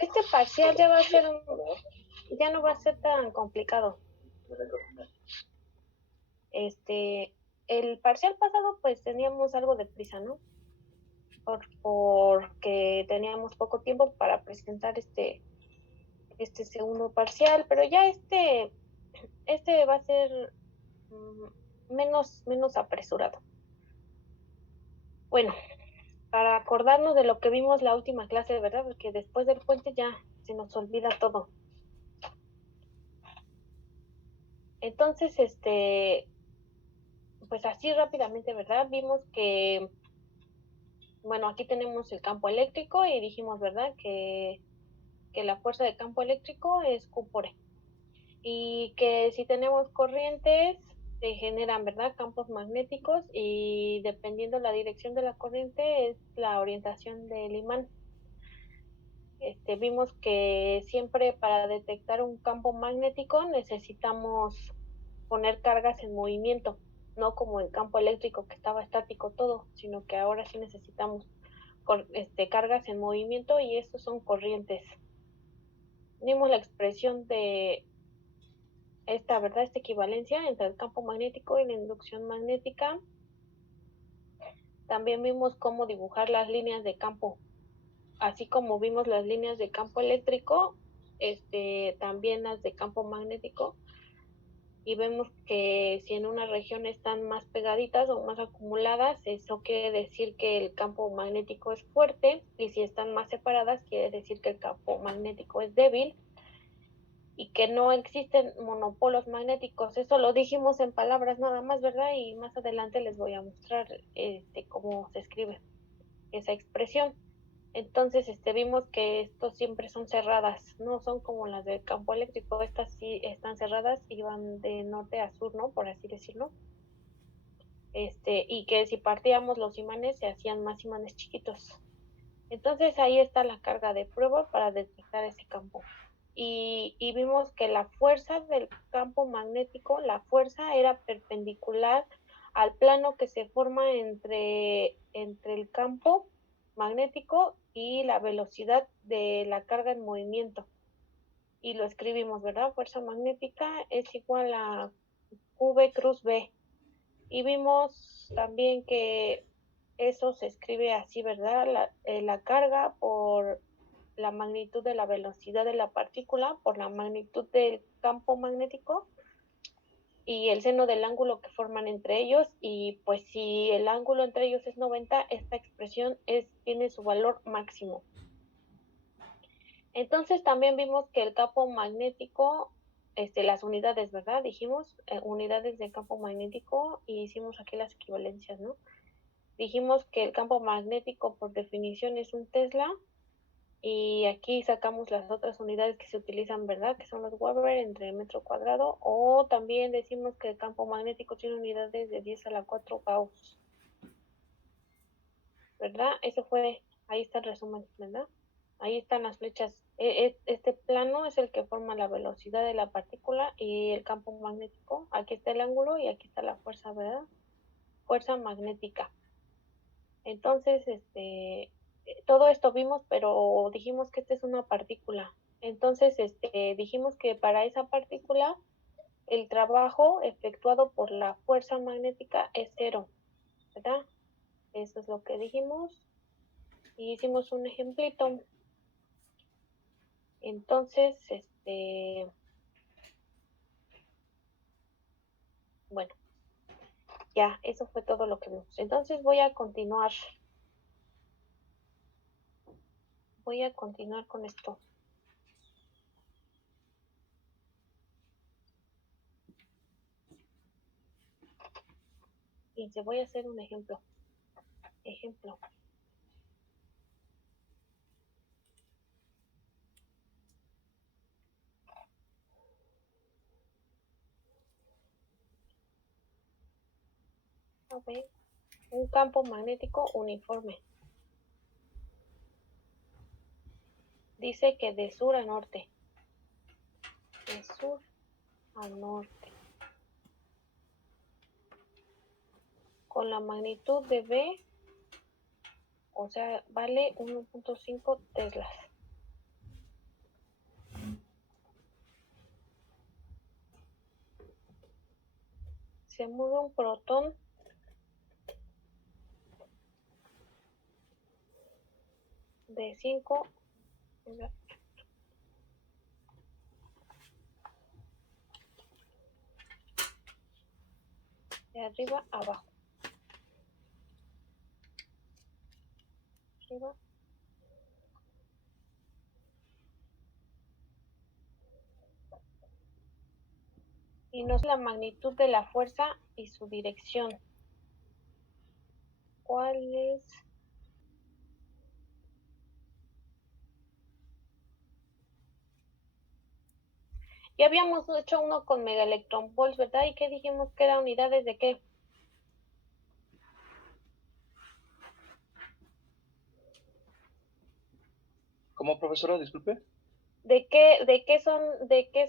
Este parcial ya va a ser ya no va a ser tan complicado. El parcial pasado pues teníamos algo de prisa, ¿no? Porque teníamos poco tiempo para presentar este segundo parcial, pero ya este va a ser menos apresurado. Bueno, para acordarnos de lo que vimos la última clase, ¿verdad? Porque después del puente ya se nos olvida todo. Entonces, pues así rápidamente, ¿verdad? Vimos que, bueno, aquí tenemos el campo eléctrico y dijimos, ¿verdad? Que la fuerza de campo eléctrico es Q por E. Y que si tenemos corrientes, se generan, ¿verdad? Campos magnéticos y dependiendo la dirección de la corriente es la orientación del imán. Vimos que siempre para detectar un campo magnético necesitamos poner cargas en movimiento, no como el campo eléctrico que estaba estático todo, sino que ahora sí necesitamos cargas en movimiento y estos son corrientes. Vimos la expresión de ¿verdad? Esta equivalencia entre el campo magnético y la inducción magnética. También vimos cómo dibujar las líneas de campo, así como vimos las líneas de campo eléctrico, también las de campo magnético, y vemos que si en una región están más pegaditas o más acumuladas, eso quiere decir que el campo magnético es fuerte, y si están más separadas, quiere decir que el campo magnético es débil, y que no existen monopolos magnéticos. Eso lo dijimos en palabras nada más, ¿verdad? Y más adelante les voy a mostrar cómo se escribe esa expresión. Entonces, vimos que estos siempre son cerradas, no son como las del campo eléctrico, estas sí están cerradas y van de norte a sur, ¿no? Por así decirlo. Y que si partíamos los imanes se hacían más imanes chiquitos. Entonces ahí está la carga de prueba para detectar ese campo. Y vimos que la fuerza del campo magnético, la fuerza era perpendicular al plano que se forma entre el campo magnético y la velocidad de la carga en movimiento. Y lo escribimos, ¿verdad? Fuerza magnética es igual a V cruz B. Y vimos también que eso se escribe así, ¿verdad? La carga por la magnitud de la velocidad de la partícula por la magnitud del campo magnético y el seno del ángulo que forman entre ellos, y pues si el ángulo entre ellos es 90, esta expresión tiene su valor máximo. Entonces también vimos que el campo magnético, las unidades, ¿verdad? Dijimos unidades de campo magnético y hicimos aquí las equivalencias, ¿no? Dijimos que el campo magnético por definición es un Tesla, y aquí sacamos las otras unidades que se utilizan, ¿verdad? Que son los Weber entre metro cuadrado, o también decimos que el campo magnético tiene unidades de 10 a la 4 Gauss, ¿verdad? Ahí está el resumen, ¿verdad? Ahí están las flechas. Este plano es el que forma la velocidad de la partícula y el campo magnético. Aquí está el ángulo y aquí está la fuerza, ¿verdad? Fuerza magnética. Entonces, todo esto vimos, pero dijimos que esta es una partícula. Entonces, dijimos que para esa partícula el trabajo efectuado por la fuerza magnética es cero, ¿verdad? Eso es lo que dijimos y hicimos un ejemplito. Entonces, bueno, ya, eso fue todo lo que vimos. Entonces voy a continuar con esto. Y te voy a hacer un ejemplo. A ver, un campo magnético uniforme. Dice que de sur a norte. De sur a norte. Con la magnitud de B, o sea, vale 1.5 teslas. se mueve un protón de 5 de arriba a abajo. Arriba. Y nos da la magnitud de la fuerza y su dirección. ¿Cuál es? Ya habíamos hecho uno con megaelectronvolts, ¿verdad? ¿Y qué dijimos que era unidades de qué? ¿Cómo, profesora? Disculpe. ¿De qué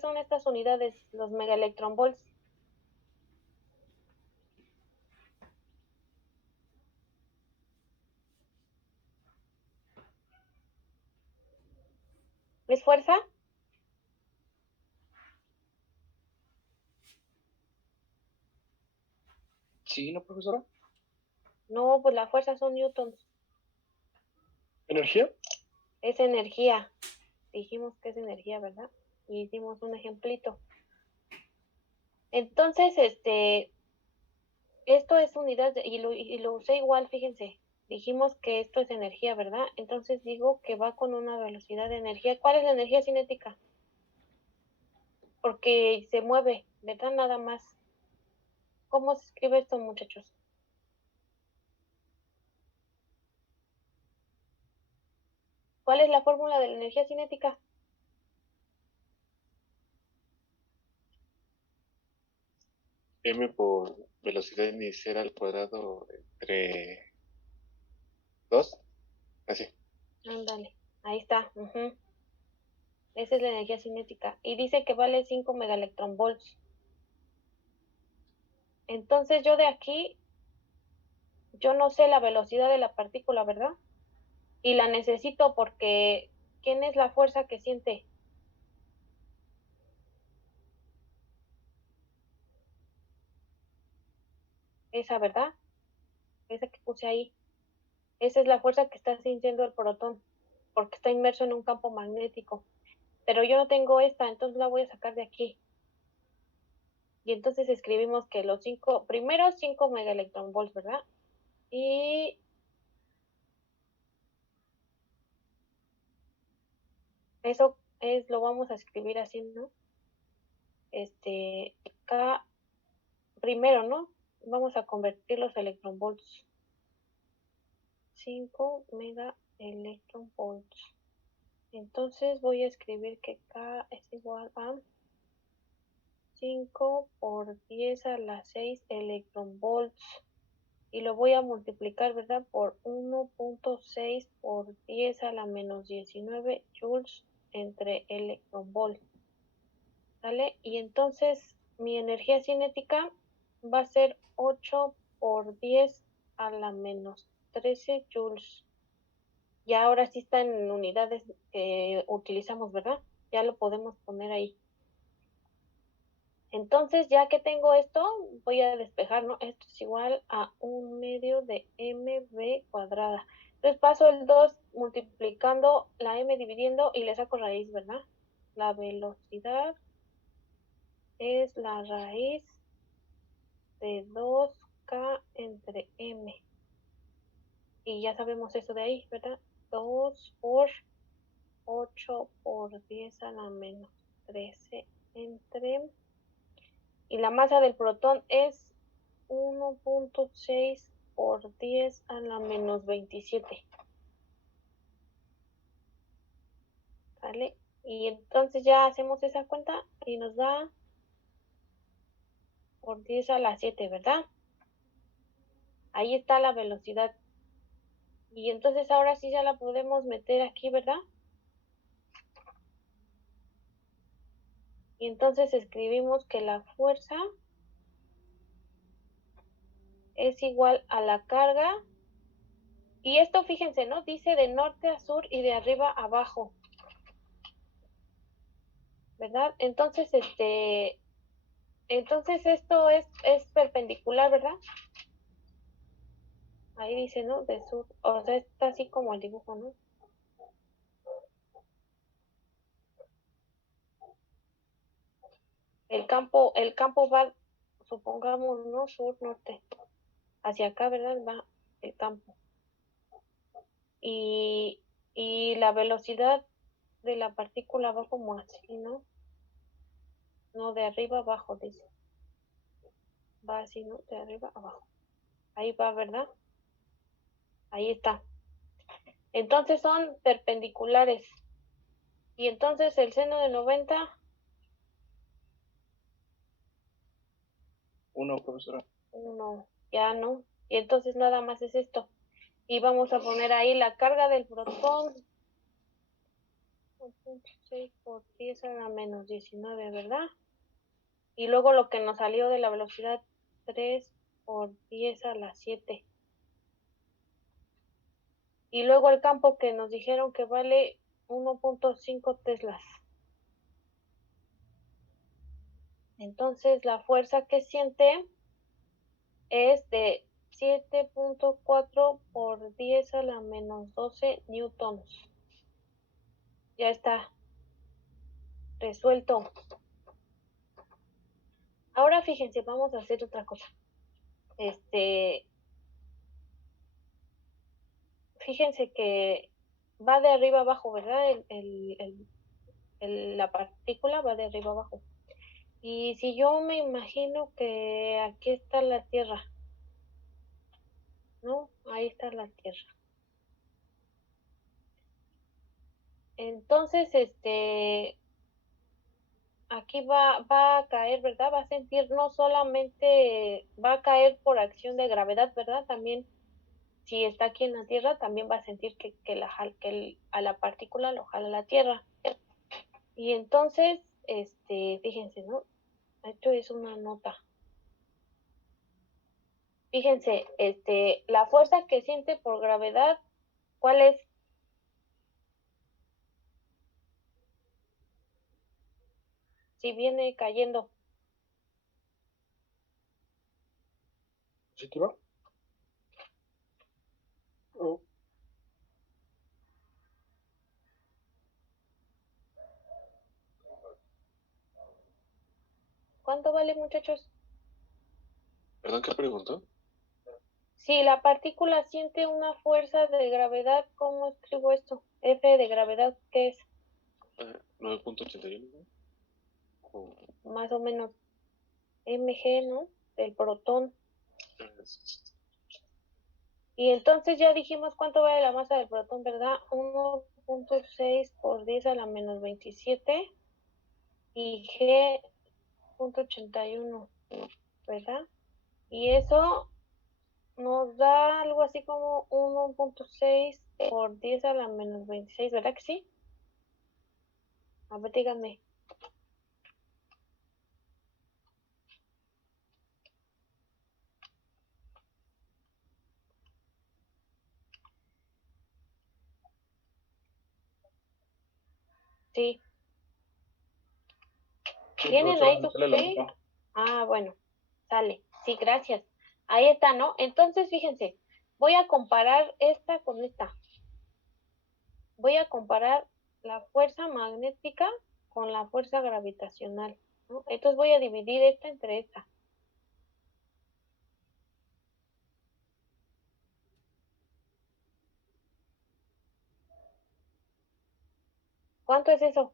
son estas unidades, los megaelectronvolts? ¿Es fuerza? Sí, ¿no, profesora? No, pues la fuerza son newtons. ¿Energía? Es energía. Dijimos que es energía, ¿verdad? Y hicimos un ejemplito. Entonces, esto es unidad, y lo usé igual, fíjense. Dijimos que esto es energía, ¿verdad? Entonces digo que va con una velocidad de energía. ¿Cuál es la energía cinética? Porque se mueve, ¿verdad? Nada más. ¿Cómo se escribe esto, muchachos? ¿Cuál es la fórmula de la energía cinética? M por velocidad inicial al cuadrado entre 2, así. Ándale, ahí está. Esa es la energía cinética. Y dice que vale 5 megaelectronvolts. Entonces yo de aquí, yo no sé la velocidad de la partícula, ¿verdad? Y la necesito porque ¿quién es la fuerza que siente? Esa, ¿verdad? Esa que puse ahí. Esa es la fuerza que está sintiendo el protón, porque está inmerso en un campo magnético. Pero yo no tengo esta, entonces la voy a sacar de aquí. Y entonces escribimos que los primeros 5 megaelectronvolts, ¿verdad? Y eso lo vamos a escribir así, ¿no? K primero, ¿no? Vamos a convertir los electronvolts. 5 megaelectronvolts. Entonces voy a escribir que K es igual a 5 por 10 a la 6 electronvolts. Y lo voy a multiplicar, ¿verdad? Por 1.6 por 10 a la menos 19 joules entre electronvolt. ¿Vale? Y entonces mi energía cinética va a ser 8 por 10 a la menos 13 joules. Y ahora sí está en unidades que utilizamos, ¿verdad? Ya lo podemos poner ahí. Entonces, ya que tengo esto, voy a despejar, ¿no? Esto es igual a 1/2 de mv cuadrada. Entonces paso el 2 multiplicando la m dividiendo y le saco raíz, ¿verdad? La velocidad es la raíz de 2k entre m. Y ya sabemos eso de ahí, ¿verdad? 2 por 8 por 10 a la menos 13 entre... Y la masa del protón es 1.6 por 10 a la menos 27. ¿Vale? Y entonces ya hacemos esa cuenta y nos da por 10 a la 7, ¿verdad? Ahí está la velocidad. Y entonces ahora sí ya la podemos meter aquí, ¿verdad? Y entonces escribimos que la fuerza es igual a la carga. Y esto, fíjense, ¿no? Dice de norte a sur y de arriba a abajo, ¿verdad? Entonces, Entonces esto es perpendicular, ¿verdad? Ahí dice, ¿no? De sur, o sea, está así como el dibujo, ¿no? El campo va, supongamos, ¿no? Sur, norte. Hacia acá, ¿verdad? Va el campo. Y, y la velocidad de la partícula va como así, ¿no? No, de arriba abajo, dice. Va así, ¿no? De arriba abajo. Ahí va, ¿verdad? Ahí está. Entonces son perpendiculares. Y entonces el seno de 90, 1, profesora. 1, ya no. Y entonces nada más es esto. Y vamos a poner ahí la carga del protón. 1.6 por 10 a la menos 19, ¿verdad? Y luego lo que nos salió de la velocidad 3 por 10 a la 7. Y luego el campo que nos dijeron que vale 1.5 teslas. Entonces la fuerza que siente es de 7.4 por 10 a la menos 12 newtons. Ya está resuelto. Ahora fíjense, vamos a hacer otra cosa. Fíjense que va de arriba abajo, ¿verdad? La partícula va de arriba abajo. Y si yo me imagino que aquí está la Tierra, ¿no? Ahí está la Tierra. Entonces, aquí va a caer, ¿verdad? Va a sentir, no solamente va a caer por acción de gravedad, ¿verdad? También, si está aquí en la Tierra, también va a sentir que a la partícula lo jala la Tierra. Y entonces, fíjense, ¿no? Esto es una nota. Fíjense, la fuerza que siente por gravedad, ¿cuál es? Si viene cayendo. ¿Positiva? Oh, ¿Cuánto vale, muchachos? ¿Perdón, qué preguntó? Si la partícula siente una fuerza de gravedad, ¿cómo escribo esto? F de gravedad, ¿qué es? 9.81. Oh, Más o menos mg, ¿no? Del protón. Y entonces ya dijimos cuánto vale la masa del protón, ¿verdad? 1.6 por 10 a la menos 27 y G.81, ¿verdad? Y eso nos da algo así como 1.6 por 10 a la menos 26, ¿verdad que sí? A ver, díganme. Sí. sí, ¿Tienen profesora, ahí me su sale lo café? mismo. Ah, bueno, sale. Sí, gracias. Ahí está, ¿no? Entonces, fíjense, voy a comparar esta con esta. Voy a comparar la fuerza magnética con la fuerza gravitacional, ¿no? Entonces voy a dividir esta entre esta. ¿Cuánto es eso?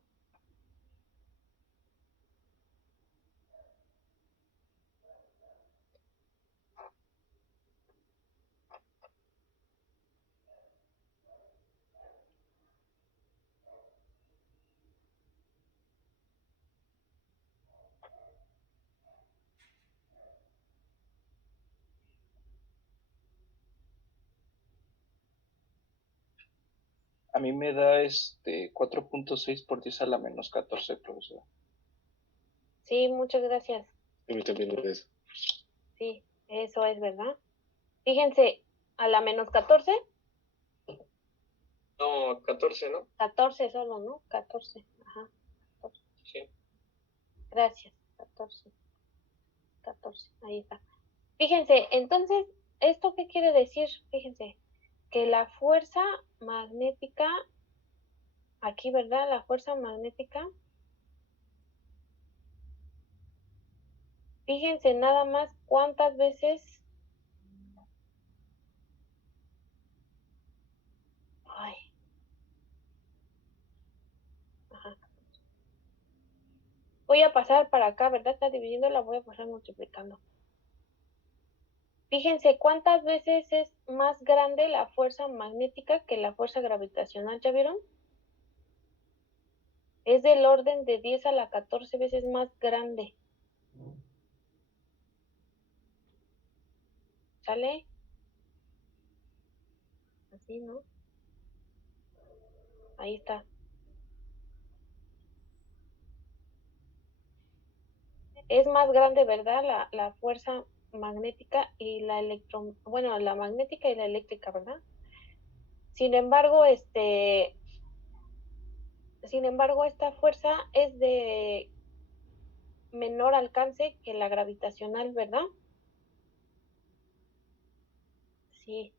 A mí me da 4.6 por 10 a la menos 14, profesora. Sí, muchas gracias. A mí también me da eso. Sí, eso es, ¿verdad? Fíjense, a la menos 14, No, 14, ¿no? 14 solo, ¿no? 14, ajá, 14. Sí. Gracias, 14. 14. Ahí está. Fíjense, entonces, ¿esto qué quiere decir? Fíjense, que la fuerza magnética, aquí, ¿verdad? La fuerza magnética, fíjense nada más cuántas veces, ay, ajá. Voy a pasar para acá, ¿verdad? Está dividiendo, la voy a pasar multiplicando. Fíjense cuántas veces es más grande la fuerza magnética que la fuerza gravitacional, ¿ya vieron? Es del orden de 10 a la 14 veces más grande. ¿Sale? Así, ¿no? Ahí está. Es más grande, ¿verdad? La fuerza magnética y la bueno, la magnética y la eléctrica, ¿verdad? Sin embargo, esta fuerza es de menor alcance que la gravitacional, ¿verdad? Sí,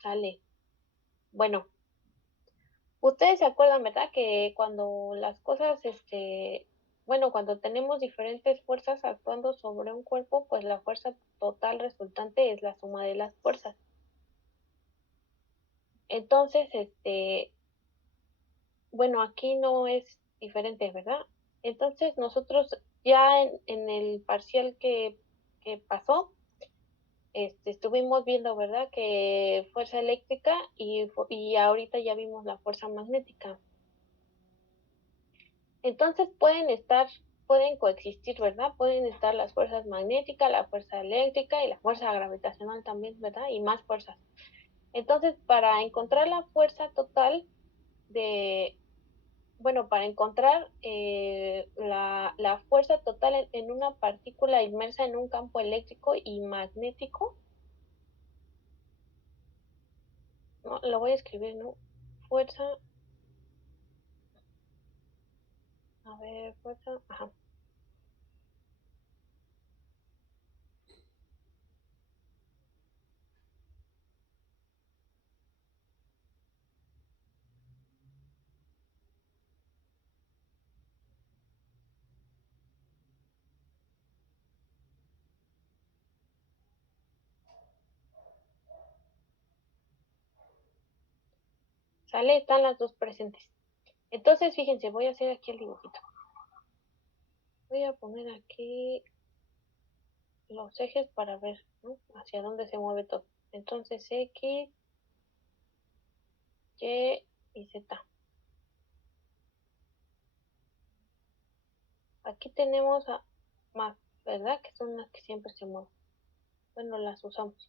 sale. Bueno, ustedes se acuerdan, ¿verdad? Que cuando las cosas, bueno, cuando tenemos diferentes fuerzas actuando sobre un cuerpo, pues la fuerza total resultante es la suma de las fuerzas. Entonces, bueno, aquí no es diferente, ¿verdad? Entonces, nosotros ya en el parcial que pasó, estuvimos viendo, ¿verdad? Que fuerza eléctrica y ahorita ya vimos la fuerza magnética. Entonces pueden coexistir, ¿verdad? Pueden estar las fuerzas magnéticas, la fuerza eléctrica y la fuerza gravitacional también, ¿verdad? Y más fuerzas. Entonces, para encontrar la fuerza total de, bueno, para encontrar la fuerza total en una partícula inmersa en un campo eléctrico y magnético, no, lo voy a escribir, ¿no? Fuerza, a ver, fuerza, ajá. ¿Sale? Están las dos presentes. Entonces, fíjense, voy a hacer aquí el dibujito. Voy a poner aquí los ejes para ver, ¿no? Hacia dónde se mueve todo. Entonces, X, Y y Z. Aquí tenemos más, ¿verdad? Que son las que siempre se mueven. Bueno, las usamos.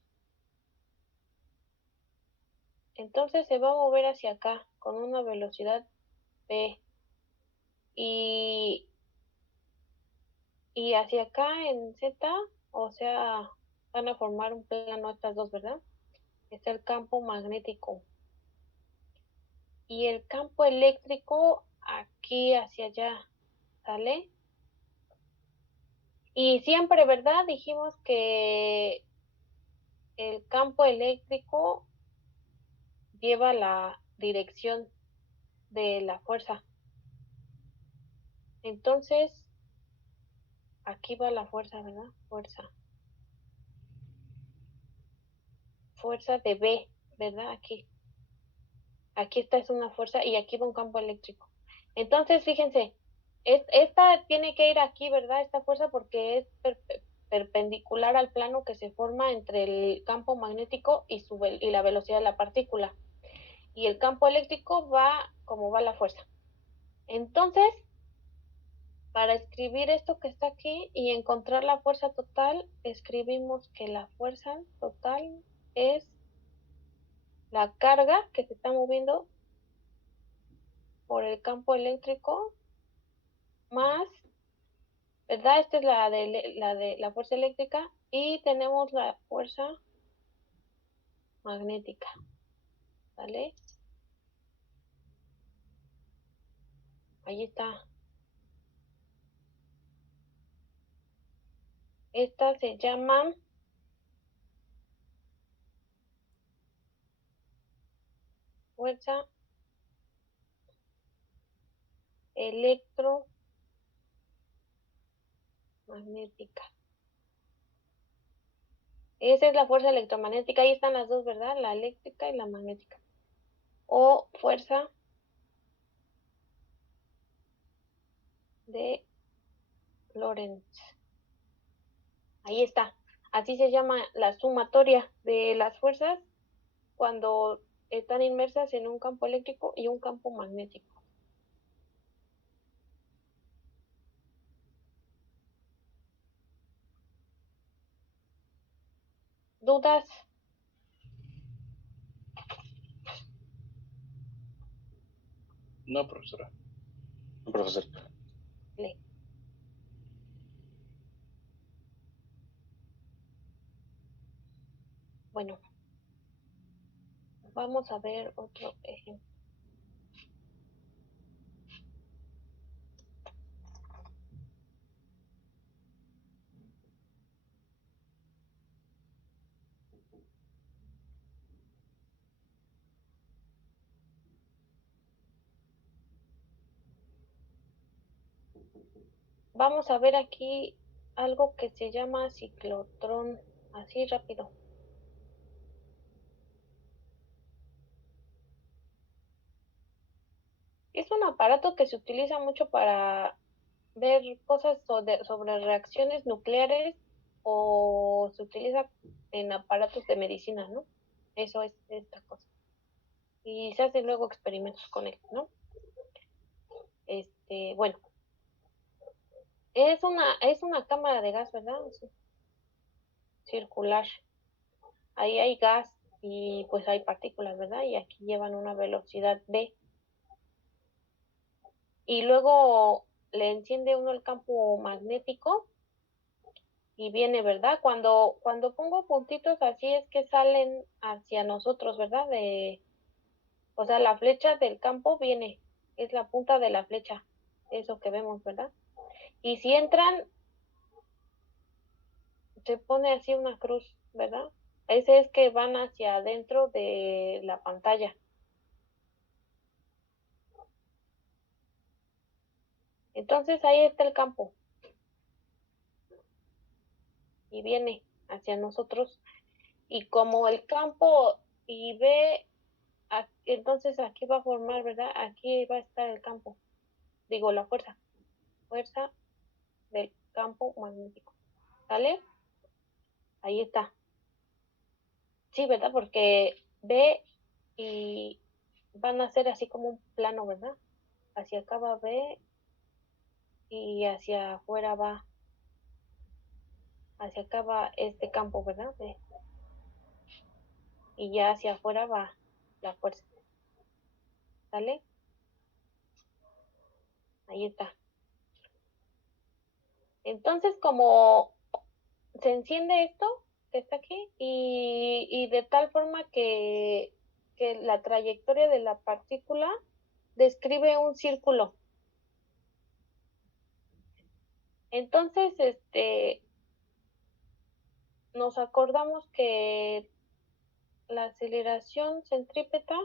Entonces se va a mover hacia acá con una velocidad v. Y, y hacia acá en Z, o sea, van a formar un plano estas dos, ¿verdad? Está el campo magnético. Y el campo eléctrico aquí hacia allá, ¿sale? Y siempre, ¿verdad? Dijimos que el campo eléctrico lleva la dirección de la fuerza. Entonces, aquí va la fuerza, ¿verdad? Fuerza de B, ¿verdad? Aquí. Aquí esta es una fuerza y aquí va un campo eléctrico. Entonces, fíjense, esta tiene que ir aquí, ¿verdad? Esta fuerza porque es perpendicular al plano que se forma entre el campo magnético y la velocidad de la partícula. Y el campo eléctrico va como va la fuerza. Entonces, para escribir esto que está aquí y encontrar la fuerza total, escribimos que la fuerza total es la carga que se está moviendo por el campo eléctrico más, ¿verdad? Esta es la de la fuerza eléctrica y tenemos la fuerza magnética, ¿vale? Ahí está. Esta se llama fuerza electromagnética. Esa es la fuerza electromagnética. Ahí están las dos, ¿verdad? La eléctrica y la magnética. O fuerza de Lorentz. Ahí está. Así se llama la sumatoria de las fuerzas cuando están inmersas en un campo eléctrico y un campo magnético. ¿Dudas? No, profesora. Profesor. Le. Bueno, vamos a ver otro ejemplo. Vamos a ver aquí algo que se llama ciclotrón, así rápido. Es un aparato que se utiliza mucho para ver cosas sobre reacciones nucleares o se utiliza en aparatos de medicina, ¿no? Eso es esta cosa. Y se hacen luego experimentos con él, ¿no? Bueno, es una cámara de gas, ¿verdad? Sí, circular. Ahí hay gas y pues hay partículas, ¿verdad? Y aquí llevan una velocidad v. Y luego le enciende uno el campo magnético y viene, ¿verdad? Cuando pongo puntitos así es que salen hacia nosotros, ¿verdad? O sea, la flecha del campo viene, es la punta de la flecha, eso que vemos, ¿verdad? Y si entran, se pone así una cruz, ¿verdad? Ese es que van hacia adentro de la pantalla. Entonces ahí está el campo y viene hacia nosotros. Y como el campo y ve, entonces aquí va a formar, ¿verdad? Aquí va a estar el campo, digo la fuerza del campo magnético. ¿Sale? Ahí está. Sí, ¿verdad? Porque ve y van a ser así como un plano, ¿verdad? Hacia acá va B y hacia afuera va, hacia acá va este campo, ¿verdad? B. Y ya hacia afuera va la fuerza. ¿Sale? Ahí está. Entonces, como se enciende esto que está aquí y de tal forma que la trayectoria de la partícula describe un círculo. Entonces, nos acordamos que la aceleración centrípeta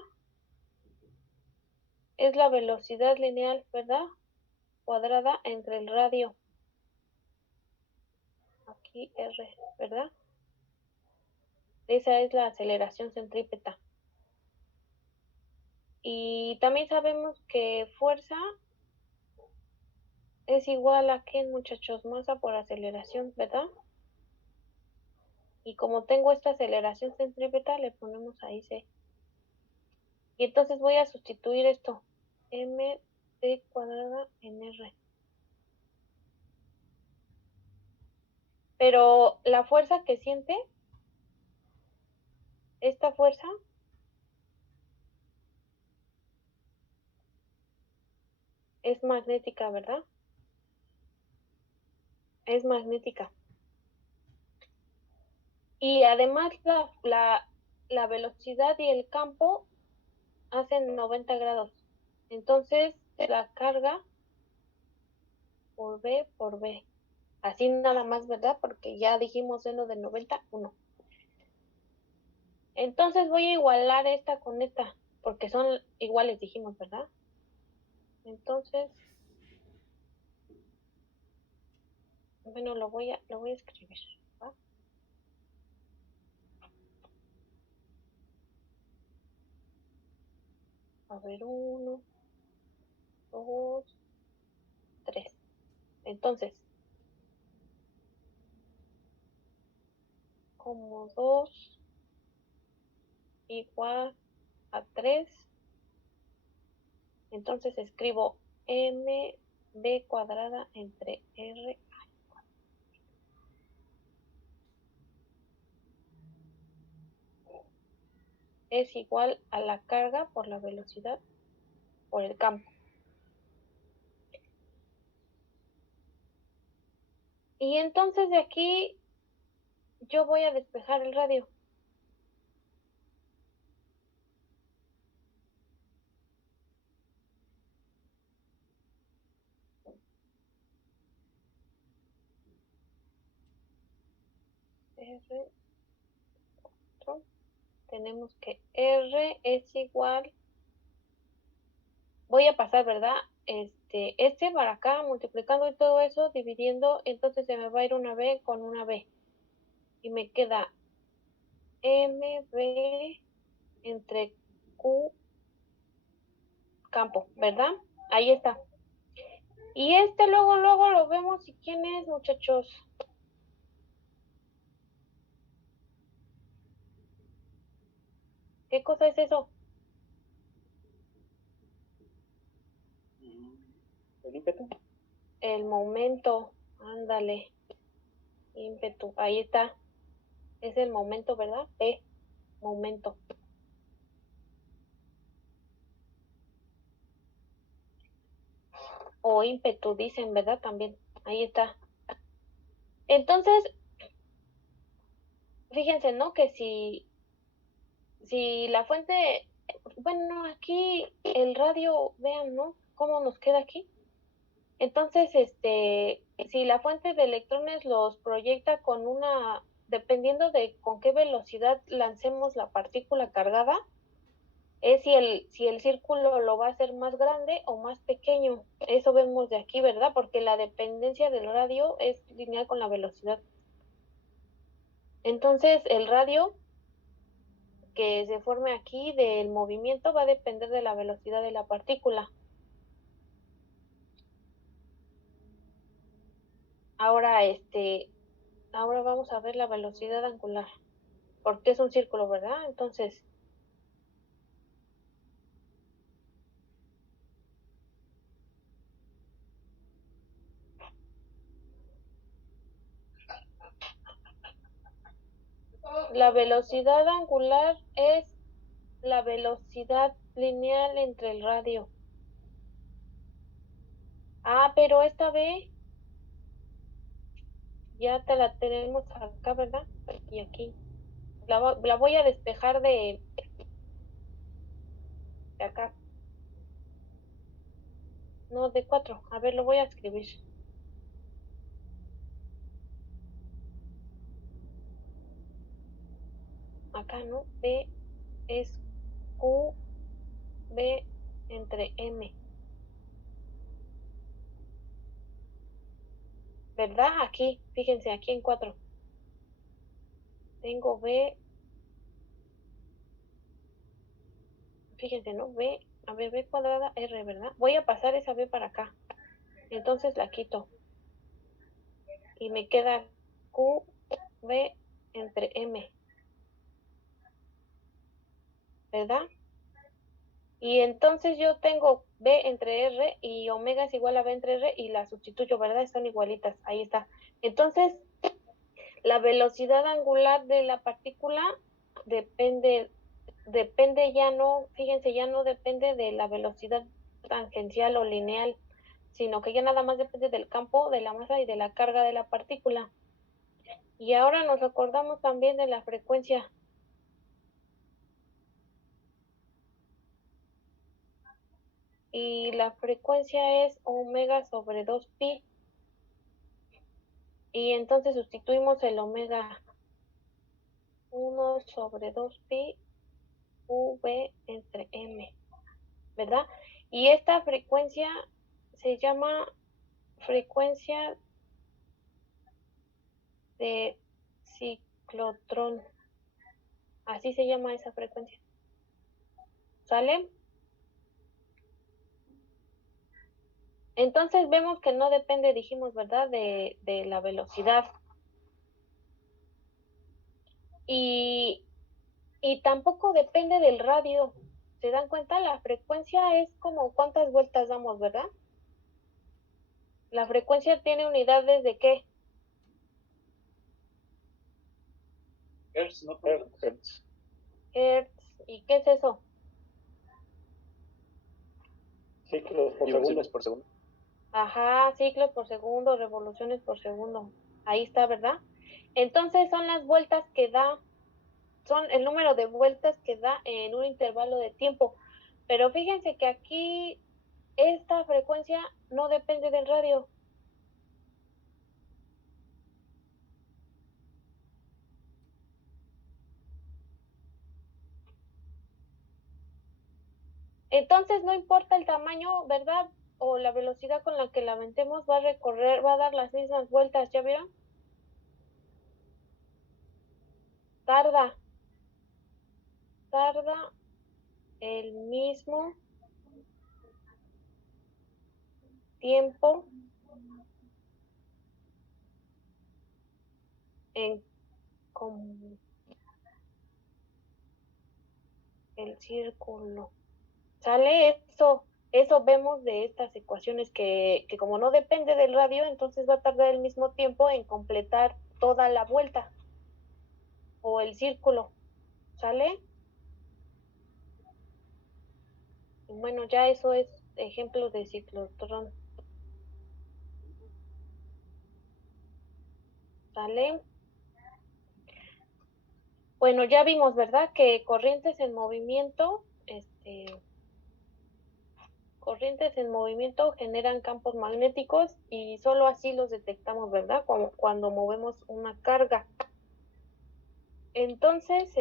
es la velocidad lineal, ¿verdad? Cuadrada entre el radio. Aquí R, ¿verdad? Esa es la aceleración centrípeta. Y también sabemos que fuerza es igual a ¿qué, muchachos? Masa por aceleración, ¿verdad? Y como tengo esta aceleración centrípeta, le ponemos ahí C. Y entonces voy a sustituir esto. M t cuadrada en R. Pero la fuerza que siente, esta fuerza, es magnética, ¿verdad? Es magnética. Y además la velocidad y el campo hacen 90 grados. Entonces la carga por B, Así nada más, ¿verdad? Porque ya dijimos seno de 90, 1. Entonces voy a igualar esta con esta, porque son iguales, dijimos, ¿verdad? Entonces, bueno, lo voy a escribir, ¿va? A ver, 1, 2, 3. Entonces, como 2 igual a 3, entonces escribo mb cuadrada entre r es igual a la carga por la velocidad por el campo. Y entonces de aquí yo voy a despejar el radio. R4. Tenemos que R es igual. Voy a pasar, ¿verdad? Este para acá, multiplicando y todo eso, dividiendo, entonces se me va a ir una B con una B. Y me queda MB entre Q campo, ¿verdad? Ahí está. Y luego lo vemos. ¿Y quién es, muchachos? ¿Qué cosa es eso? ¿El ímpetu? El momento. Ándale. Ímpetu. Ahí está. Es el momento, ¿verdad? Momento. O ímpetu, dicen, ¿verdad? También. Ahí está. Entonces, fíjense, ¿no? Que si la fuente, bueno, aquí el radio, vean, ¿no? ¿Cómo nos queda aquí? Entonces, si la fuente de electrones los proyecta con dependiendo de con qué velocidad lancemos la partícula cargada, es si el círculo lo va a hacer más grande o más pequeño. Eso vemos de aquí, ¿verdad? Porque la dependencia del radio es lineal con la velocidad. Entonces, el radio que se forme aquí del movimiento va a depender de la velocidad de la partícula. Ahora, ahora vamos a ver la velocidad angular, porque es un círculo, ¿verdad? Entonces, la velocidad angular es la velocidad lineal entre el radio. Ah, pero esta B ya te la tenemos acá, ¿verdad? Y aquí. La voy a despejar de acá. No, de 4. A ver, lo voy a escribir. Acá, ¿no? B es Q, B entre M. ¿Verdad? Aquí, fíjense, aquí en 4. Tengo B, fíjense, ¿no? B, a ver, B cuadrada R, ¿verdad? Voy a pasar esa B para acá. Entonces la quito. Y me queda Q, B entre M. ¿Verdad? Y entonces yo tengo B entre R y omega es igual a B entre R y la sustituyo, ¿verdad? Son igualitas. Ahí está. Entonces, la velocidad angular de la partícula depende ya no, fíjense, ya no depende de la velocidad tangencial o lineal, sino que ya nada más depende del campo, de la masa y de la carga de la partícula. Y ahora nos acordamos también de la frecuencia. Y la frecuencia es omega sobre 2pi. Y entonces sustituimos el omega 1 sobre 2pi v entre m, ¿verdad? Y esta frecuencia se llama frecuencia de ciclotrón. Así se llama esa frecuencia. ¿Sale? Entonces vemos que no depende, dijimos, ¿verdad? De la velocidad. Y tampoco depende del radio. ¿Se dan cuenta? La frecuencia es como cuántas vueltas damos, ¿verdad? La frecuencia tiene unidades de ¿qué? Hertz, ¿no? Hertz. Hertz. ¿Y qué es eso? Ciclos por segundo. Por segundo. Ajá, ciclos por segundo, revoluciones por segundo. Ahí está, ¿verdad? Entonces son las vueltas que da, son el número de vueltas que da en un intervalo de tiempo. Pero fíjense que aquí esta frecuencia no depende del radio. Entonces no importa el tamaño, ¿verdad? O la velocidad con la que la aventemos, va a recorrer, va a dar las mismas vueltas, ¿ya vieron? Tarda el mismo tiempo en el círculo. ¿Sale? Eso vemos de estas ecuaciones que como no depende del radio, entonces va a tardar el mismo tiempo en completar toda la vuelta o el círculo. ¿Sale? Bueno, ya eso es ejemplo de ciclotrón. ¿Sale? Bueno, ya vimos, ¿verdad? Que corrientes en movimiento, corrientes en movimiento generan campos magnéticos y solo así los detectamos, ¿verdad? Cuando movemos una carga. Entonces,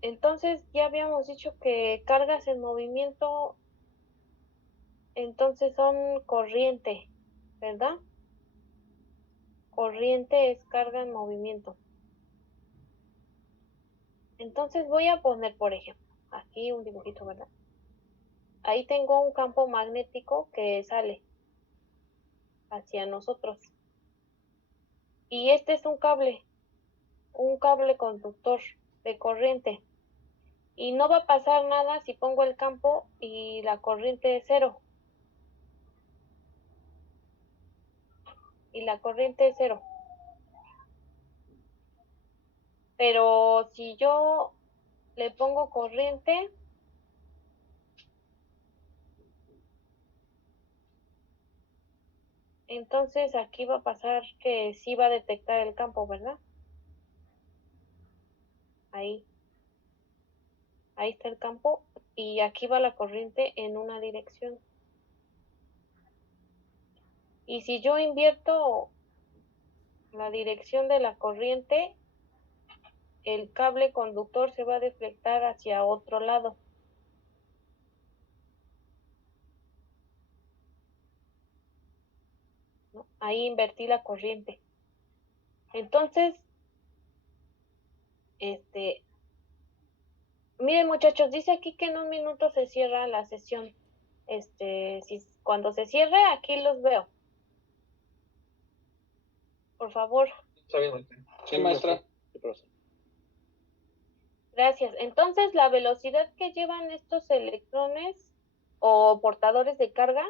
entonces ya habíamos dicho que cargas en movimiento, entonces son corriente, ¿verdad? Corriente es carga en movimiento. Entonces voy a poner, por ejemplo, aquí un dibujito, ¿verdad? Ahí tengo un campo magnético que sale hacia nosotros. Y este es un cable conductor de corriente. Y no va a pasar nada si pongo el campo y la corriente es cero. Y la corriente es cero. Pero si yo le pongo corriente, entonces aquí va a pasar que sí va a detectar el campo, ¿verdad? Ahí está el campo y aquí va la corriente en una dirección. Y si yo invierto la dirección de la corriente, el cable conductor se va a deflectar hacia otro lado. ¿No? Ahí invertí la corriente. Entonces, miren muchachos, dice aquí que en un minuto se cierra la sesión. Cuando se cierre, aquí los veo. Por favor. Está bien. Sí, maestra. Gracias. Entonces, la velocidad que llevan estos electrones o portadores de carga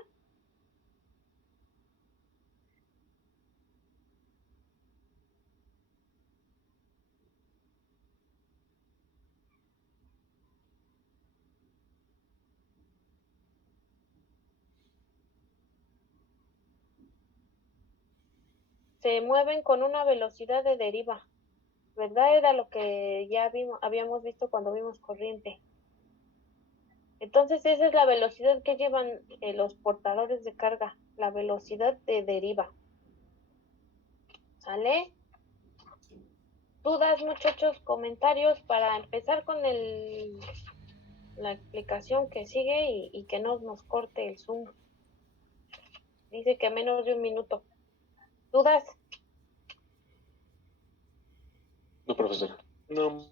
se mueven con una velocidad de deriva, ¿verdad? Era lo que ya habíamos visto cuando vimos corriente. Entonces, esa es la velocidad que llevan los portadores de carga, la velocidad de deriva. ¿Sale? ¿Dudas, muchachos? ¿Comentarios para empezar con la explicación que sigue y que no nos corte el Zoom? Dice que menos de 1 minuto. ¿Dudas? No, profesor. No.